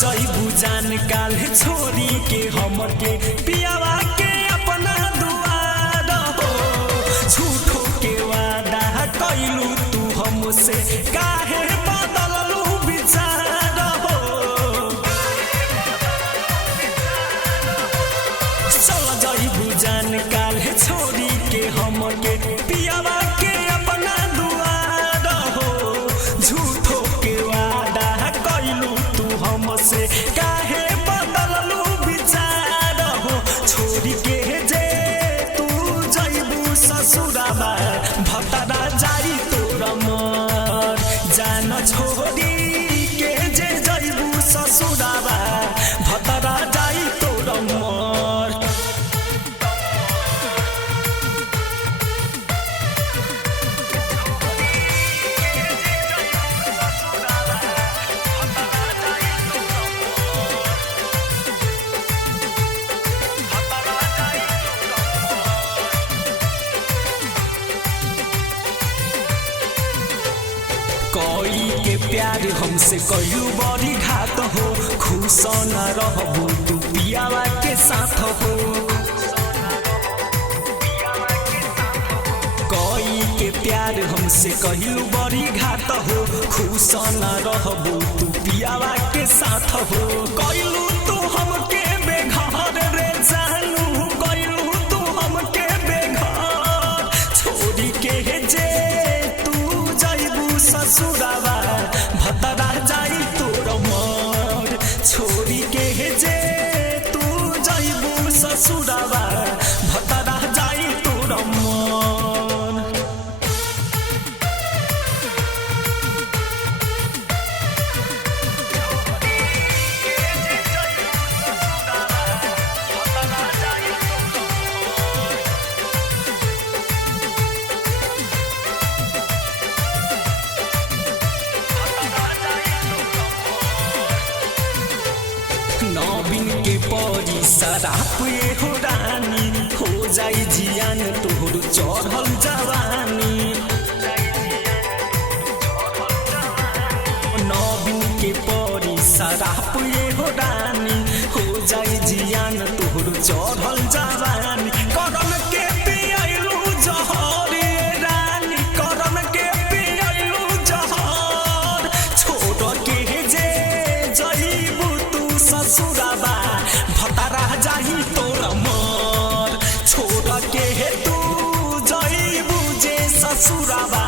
जइबू जान काल छोरी के हमके पियावा के अपना दुआर हो झूठो के वादा कइलू तू हमसे काहे बदललू विचार हो चल जइबू जान काल छोरी के हमके पियावा के अपना दुआर हो झूठो के वादा कइलू तू हमसे काहे बदललू विचार हो छोरी के जे तू जइबू ससुराबा भतरा जाई तोर मर जान छोरी के जे जइबू ससुराबा भतरा जाई तोर मर कोई के प्यार हमसे कयू बड़ी घात हो खुश न रहबू तू पियावा के साथ हो कोई के प्यार हमसे कयू बड़ी घात हो खुश न रहबू तू पियावा के साथ हो कइलू तू हमके बेघर रे जानू कइलू तू हमके बेघर छोरी के जे ससुराबा भतरा जाई तोर मर छोरी के जे तू जइबू ससुराबा भतरा जाई तोर मर नवीन के परी शराब हो रानी हो जाई जियान तोहर चढ़ल जवानी नवीन के परी शराब हो रानी हो जाई जियान तोहर चढ़ल जवानी करम के पियलू जहर रानी करम के पियलू जहर छोड़ के जे जइबू ससुराबा भतरा जाई तोर मर छोड़ के तू जइबू जे ससुराबा